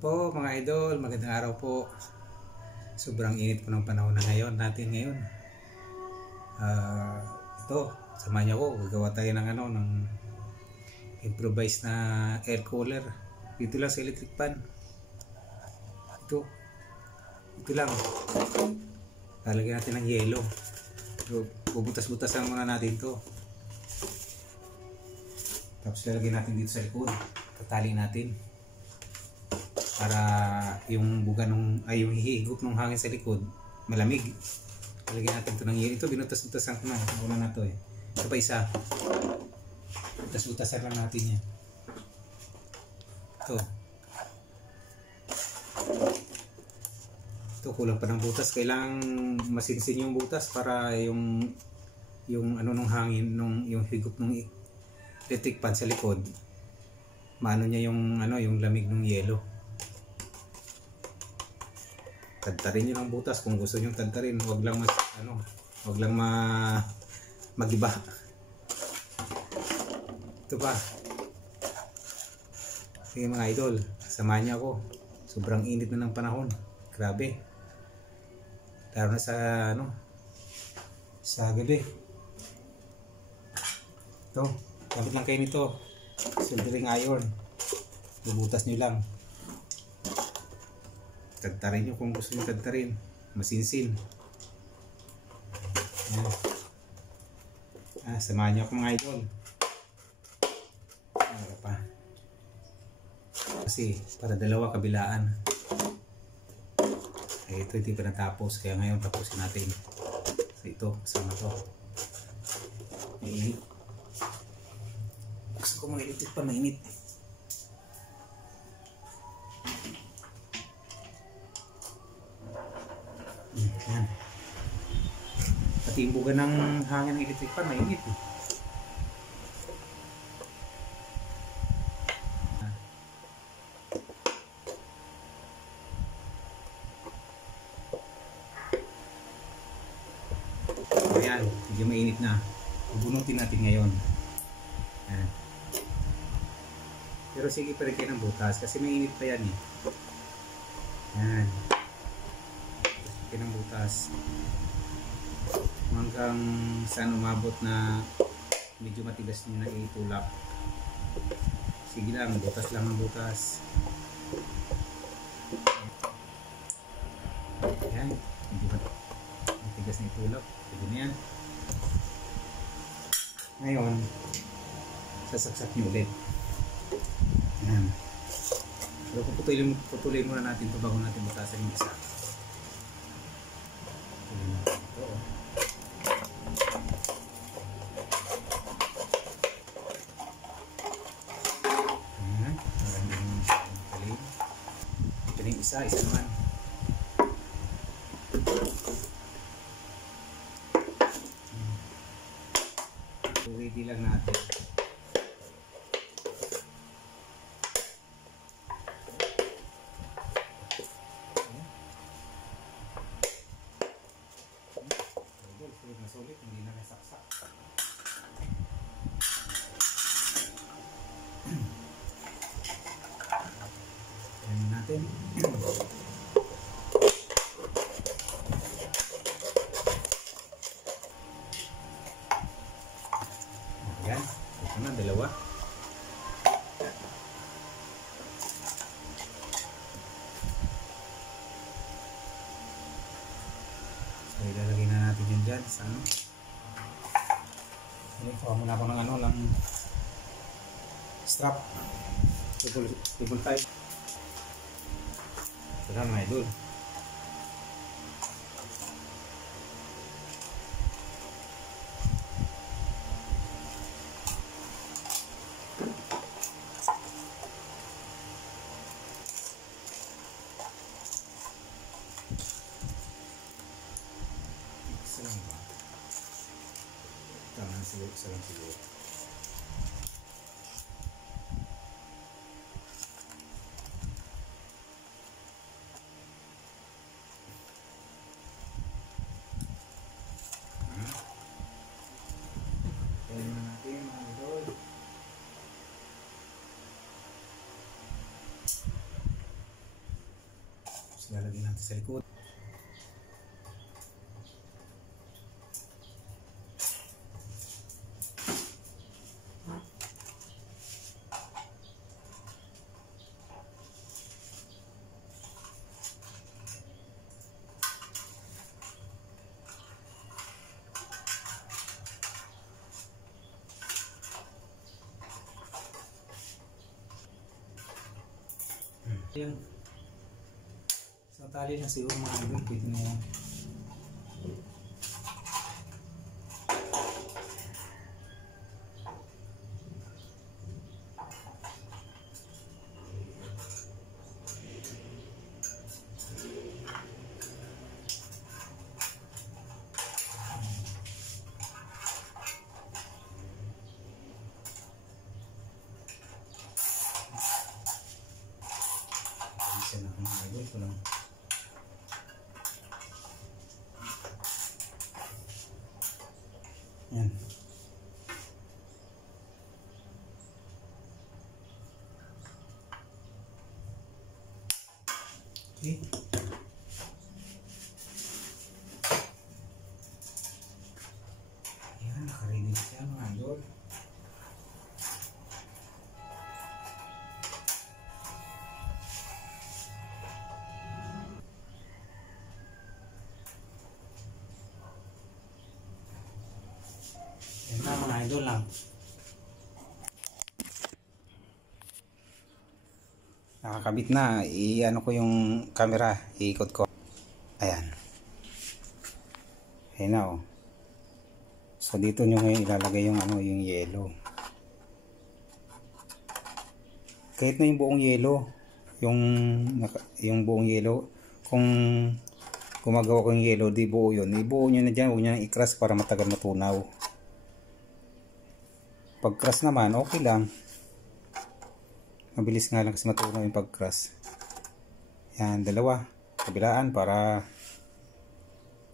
Po mga idol, magandang araw po. Sobrang init po ng panahon na ngayon natin ngayon. Ito, samahan niyo ako, gagawa tayo ng ng improvised na air cooler. Dito lang sa electric pan. Ito lang. Lalagyan natin ng yelo. So, bubutas-butasan muna natin to. Tapos lalagyan natin dito sa likod. Tatali natin. Para yung buga yung hihigop ng hangin sa likod malamig. Lalagyan natin ito ng yelo. Ito binutas-butasan ko na. Una na to eh. Ito pa isa. Butas-butasan lang natin yan. Ito kulang pa ng butas. Kailangang masinsin yung butas para yung nung hangin yung higop ng electric pan sa likod maano niya yung lamig ng yelo. Tadtarin niyo ng butas kung gusto niyo tadtarin, wag lang magiba. Ito pa. Sige mga idol, samahan niyo ako. Sobrang init na ng panahon. Grabe. Lalo na sa gabi. Ito, gamit lang kayo nito. Soldering iron. Bubutas niyo lang. Tadtarin nyo kung gusto nyo tadtarin. Masinsin. Samahan nyo ako mga idol. Ano pa? Kasi para dalawa kabilaan. Ito hindi pa natapos. Kaya ngayon tapusin natin. So ito, kasama to. Mainit. Gusto ko mainit pa, mainit. Yan. Pati yung buga ng hangin ng electric pan mainit eh. Ayan, medyo mainit na. Bubunutin natin ngayon. Ayan. Pero sige pa rin kayo ng butas kasi mainit pa yan eh. Ayan. Ng butas hanggang saan umabot na medyo matigas nyo na itulak. Sige lang, butas lang ng butas. Ayan, medyo matigas na itulak. Sige na yan. Ngayon sasaksak nyo ulit. Ayan. Pero puputulin muna natin ito bago natin butasan yung isa. Isa naman. Ready lang natin. Sulit, hindi na nasaksak. Ayan natin. Ayan, ito na, dalawa. So, ilalagay na natin yun dyan sa kuha muna ako ng strap. Double type. Ito na mga idol. Isa lang ba? Tama siguro, isa lang siguro. Kaya natin mga idol. sa likod. Yan. Sa tali na siguro mga idol, pwede na yan. Isa na mga idol ko lang. Yan. Okay. Yan, nakaready siya mga idol. Yan na mga idol lang. Nakakabit na. I-ano ko yung camera. Iikot ko. Ayan. Ayan na oh. So dito nyo ngayon ilalagay yung ano, yung yellow. Kahit na yung buong yellow. Yung buong yellow. Kung gumagawa ko yung yellow, di buo yun. Ibuo nyo na dyan. Huwag nyo na i-crush para matagal matunaw. Pag crush naman, okay lang. Mabilis nga lang kasi matunaw yung pag crush. Yan, dalawa. Kabilaan para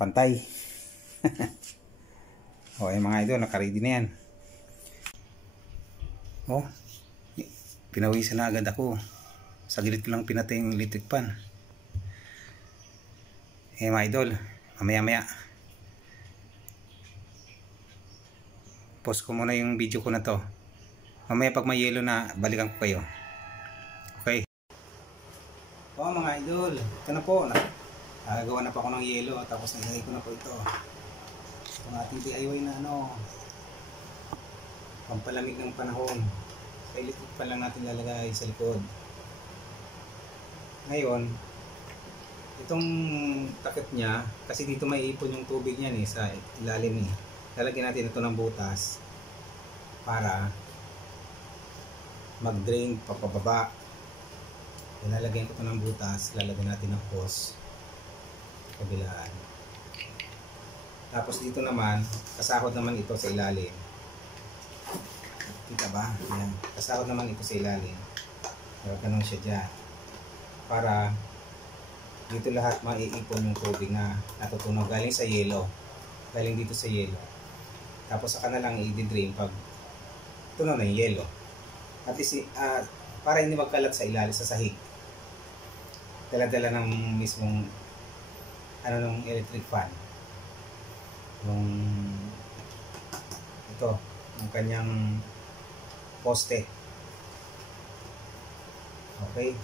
pantay. O, yung mga idol, nakaready na yan. O, pinawisan na agad ako. Sa gilid ko lang pinatay yung electric pan. Mga idol, mamaya-maya. Pause ko muna yung video ko na to. Mamaya pag may yellow na, balikan ko kayo. Okay. O mga idol, ito na po. Nagagawa na pa ako ng yellow. Tapos nilagay ko na po ito. Itong ating DIY na ano, pampalamig ng panahon. Sa electric pa lang natin lalagay sa likod. Ngayon, itong takip niya, kasi dito may ipon yung tubig niyan eh, sa ilalim eh. Lalagyan natin ito ng butas para mag-drain papababa. Lalagyan ko ito ng butas, lalagyan natin ng hose kabilaan. Tapos dito naman, kasahod naman ito sa ilalim. Kita ba? Ayan. Kasahod naman ito sa ilalim. Pero ganun siya dyan. Para dito lahat maiipon yung tubig na natutunaw galing sa yellow. Galing dito sa yellow. Tapos saka na lang i-drain pag tunaw na yung yellow. At para hindi magkalat sa ilalim sa sahig. Dala-dala ng mismong ano ng electric fan. Yung ito, yung kanyang poste. Okay.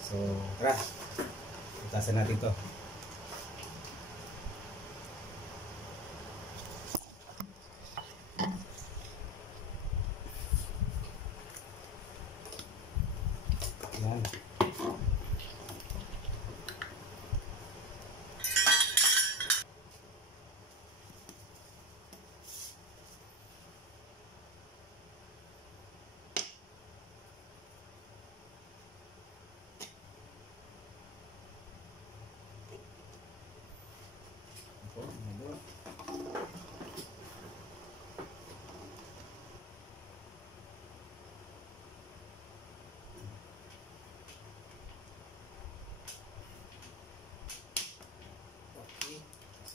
So, tara. Itasan natin to. Yan.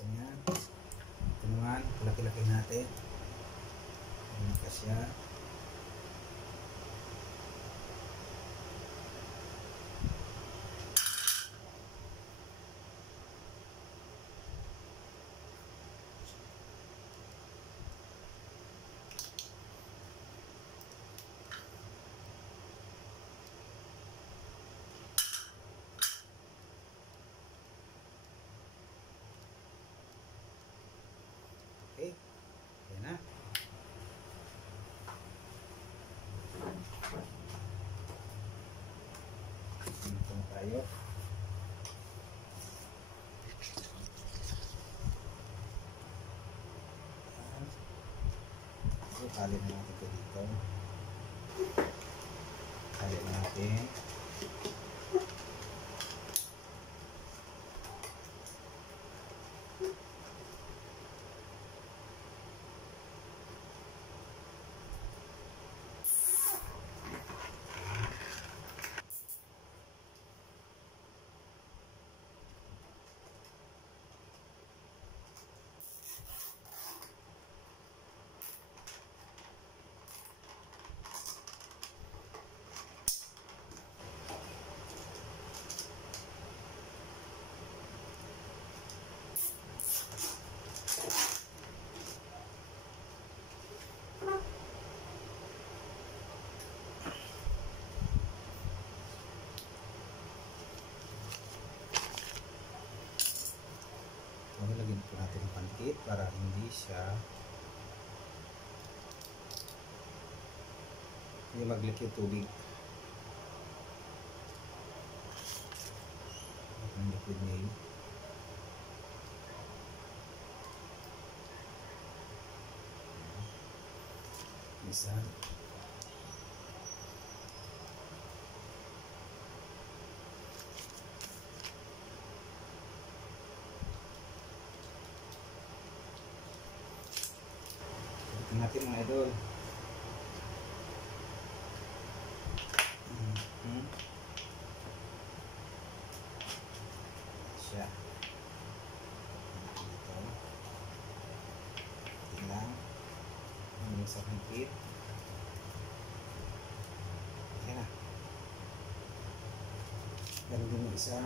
Yan. Ito naman, laki-laki natin. Ayan ka siya. tayo. So, tali na natin ito dito. Tali na natin. Okay, lagyan po natin ang pancake para hindi maglik yung tubig. Ang liquid nail. Isa. Natin mga idol. Siya. Dito. Tingnan. Ang sa pancake. Ayan na. Ganun din yung isa.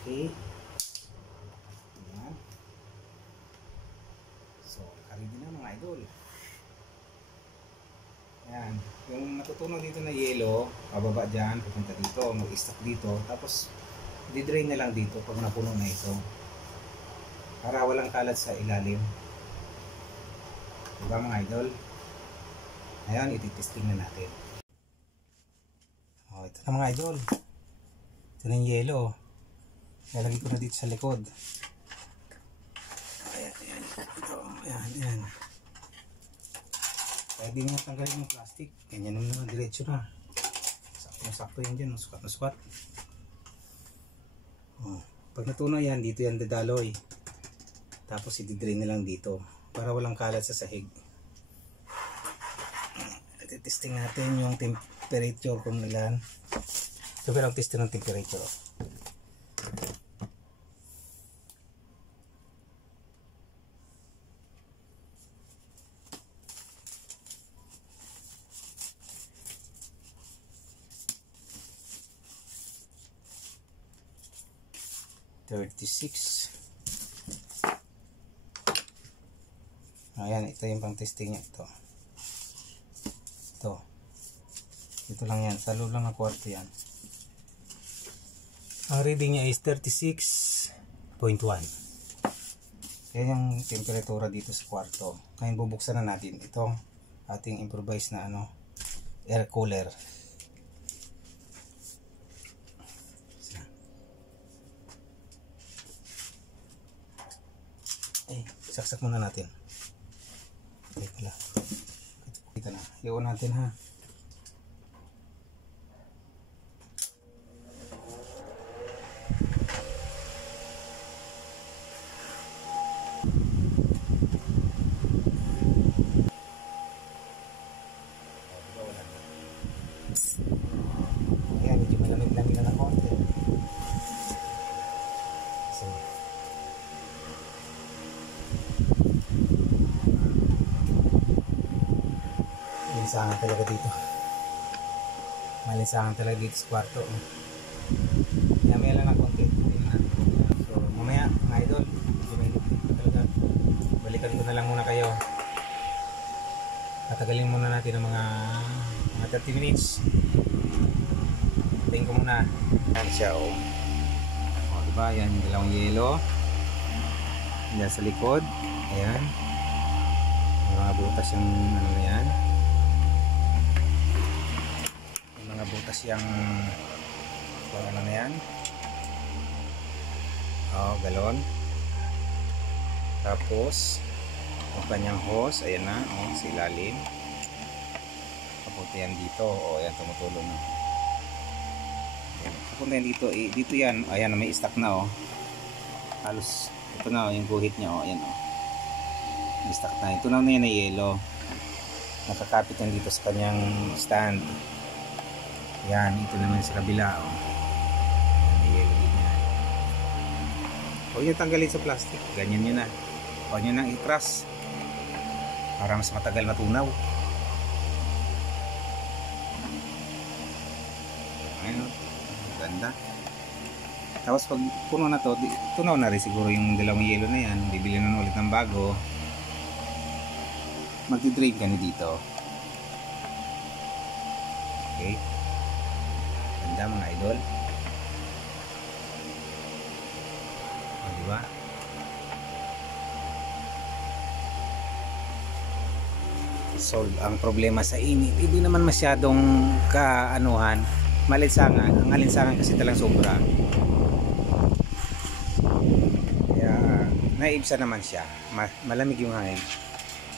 Okay. Ayan. So, ready na mga idol. Ayan. Yung natutunaw dito na yelo, pababa dyan, pupunta dito, mag-stack dito. Tapos, di-drain na lang dito pag napuno na ito. Para walang kalat sa ilalim. Diba mga idol? Ngayon, ititesting na natin. Oh, ito na mga idol. Ito na yung yelo. Lalagay ko na dito sa likod. Ayan, ayan. Ito, ayan, ayan. Kaya di nyo tanggalin yung plastic. Ganyan naman, diretso na. Sakto yun dyan, sukat na sukat. Oh, pag natunaw yan, dito yan dadaloy. Tapos i-drain na lang dito. Para walang kalat sa sahig. Testing natin yung temperature kung ilan. Ito pero ang testing ng temperature. Ayan, ito yung pang testing niya. Ito lang yan, sa loob lang ng kwarto yan. Ang reading niya is 36.1. yan yung temperatura dito sa kwarto. Ngayon bubuksan na natin itong ating improvised na air cooler. Saksak muna natin. Okay pala. Kita na. Iwan natin ha. Ayan, medyo malamig-lamig na ng konti. Malisangan talaga dito. Malisangan talaga dito sa kwarto. Mamaya lang ng konti. So mamaya mga idol, talaga balikan ko na lang muna kayo. Patagalin muna natin ng mga 30 minutes. Thank tanggalin ko muna. Yan siya, oh. O, diba? Yan yung dalawang yelo. Yan sa likod. Ayan. May mga butas yung ano na yan. May mga butas yung ano na yan. O, galon. Tapos, ang kanyang hose. Ayan na. O, sa ilalim. Papunta yan dito. O, ayan, tumutulong na. Papunta yan dito. Dito yan. Ayan, may stock na, o. Halos, ito na, o, yung guhit niya, o. Ayan, o. May stock na. Ito na yan na yelo. Nakakapit yan dito sa kanyang stand. Yan, ito naman sa kabila, o. May yelo din yan. Huwag nyo tanggalin sa plastic. Ganyan nyo na. Huwag nyo nang i-crush para mas matagal matunaw. Ayun, ganda. Tapos pag puno na to, tunaw na rin siguro yung dalawang yelo na yan. Bibili na ulit ng bago. Magdi-drain ka dito. Okay. Ganda mga idol. O, diba? Solve ang problema sa init. Hindi naman masyadong kaanuhan, malinsangan. Ang alinsangan kasi talagang sobra. Kaya naibsa naman siya. Malamig yung hangin.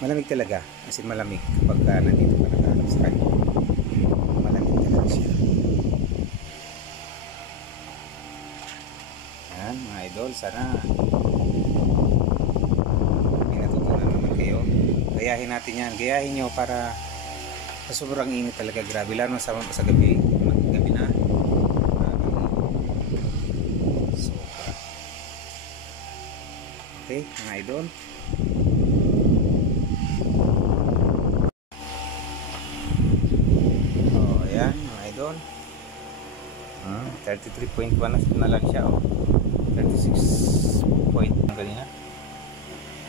Malamig talaga. Kasi malamig kapag nandito ka nakahanap sa kanya. Malamig talaga siya. Yan mga idol. Sana gayahin natin yan. Gayahin nyo para sa sobrang init talaga. Grabe. Lalo sa gabi. Gabi na. Sobra. Okay, mga idol. Oh, ayan, mga idol. 33.1 na lang siya. 36 point ang kanina.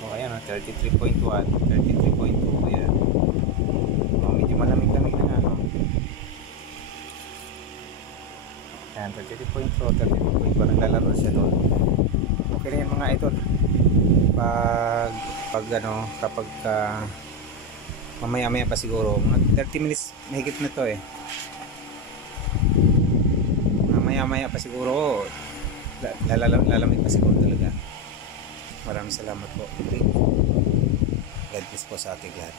O, ayan, 33.1, 33.2, ayan. O, medyo malamig-lamig na nga, no? Ayan, 33.2, 33.1, naglalaro siya doon. Okay na yan mga idol. Kapag mamaya-maya pa siguro, mga 30 minutes, mahigit na to eh. Mamaya-maya pa siguro, lalamig pa siguro talaga. Maraming salamat po. God bless po sa ating lahat.